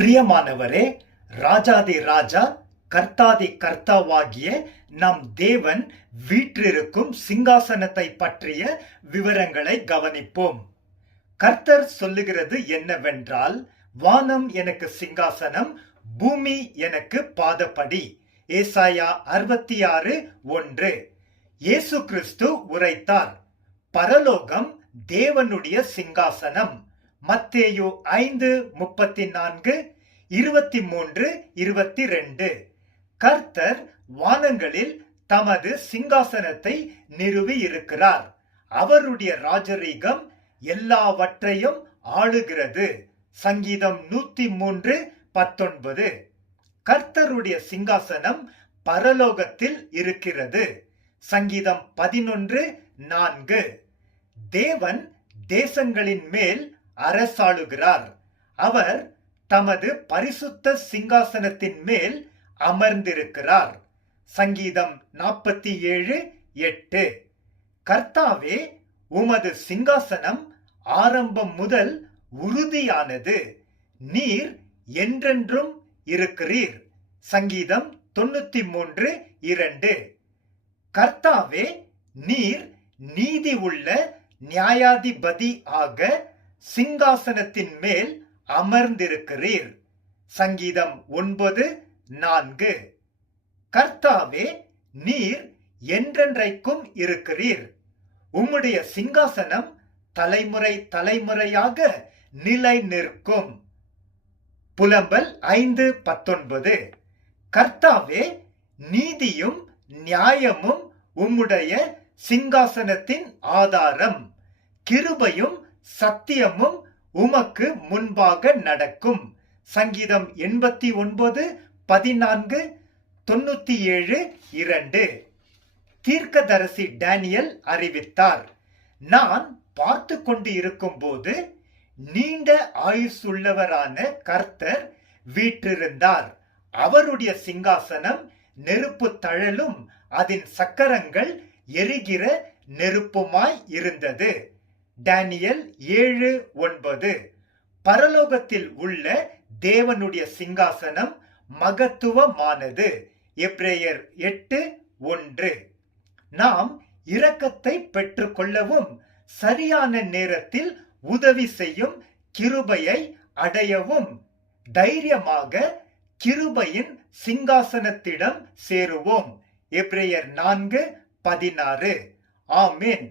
பிரியமானவரே, ராஜாதி ராஜா கர்த்தாதி கர்த்தாவாகிய நம் தேவன் வீற்றிருக்கும் சிங்காசனத்தை பற்றிய விவரங்களை கவனிப்போம். கர்த்தர் சொல்லுகிறது என்னவென்றால், வானம் எனக்கு சிங்காசனம், பூமி எனக்கு பாதப்படி. ஏசாயா 66:1. இயேசு கிறிஸ்து உரைத்தார், பரலோகம் தேவனுடைய சிங்காசனம். மத்தேயு 5:34, 23, 22. கர்த்தர் வானங்களில் தமது சிங்காசனத்தை நிறுவி இருக்கிறார். அவருடைய ராஜரீகம் எல்லாவற்றையும் ஆளுகிறது. சங்கீதம் 103:19. கர்த்தருடைய சிங்காசனம் பரலோகத்தில் இருக்கிறது. சங்கீதம் 11:4. தேவன் தேசங்களின் மேல் அரசாளுகிறார். அவர் தமது பரிசுத்த சிங்காசனத்தின் மேல் அமர்ந்திருக்கிறார். சங்கீதம் 47:8. கர்த்தாவே, உமது சிங்காசனம் ஆரம்பம் முதல் உறுதியானது. நீர் என்றென்றும் இருக்கிறீர். சங்கீதம் 93:2. கர்த்தாவே, நீர் நீதி உள்ள நியாயாதிபதி ஆக சிங்காசனத்தின் மேல் அமர்ந்திருக்கிறீர். சங்கீதம் 9:4. கர்த்தாவே, நீர் என்றென்றைக்கும் இருக்கிறீர். உம்முடைய சிங்காசனம் தலைமுறை தலைமுறையாக நிலை நிற்கும். புலம்பல் 5:19. கர்த்தாவே, நீதியும் நியாயமும் உம்முடைய சிங்காசனத்தின் ஆதாரம். கிருபையும் சத்தியமும் உமக்கு முன்பாக நடக்கும். சங்கீதம் 89:14, 97:2. தீர்க்கதரிசி டேனியல் அறிவித்தார், நான் பார்த்து கொண்டு இருக்கும் போது நீண்ட ஆயுசுள்ளவரான கர்த்தர் வீற்றிருந்தார். அவருடைய சிங்காசனம் நெருப்பு தழலும் அதன் சக்கரங்கள் எரிகிற நெருப்புமாய் இருந்தது. டேனியல் 7:9. பரலோகத்தில் உள்ள தேவனுடைய சிங்காசனம் மகத்துவமானது. எபிரேயர் 8:1. நாம் இரக்கத்தை பெற்றுக்கொள்ளவும் சரியான நேரத்தில் உதவி செய்யும் கிருபையை அடையவும் தைரியமாக கிருபையின் சிங்காசனத்திடம் சேருவோம். எபிரேயர் 4:16. ஆமென்.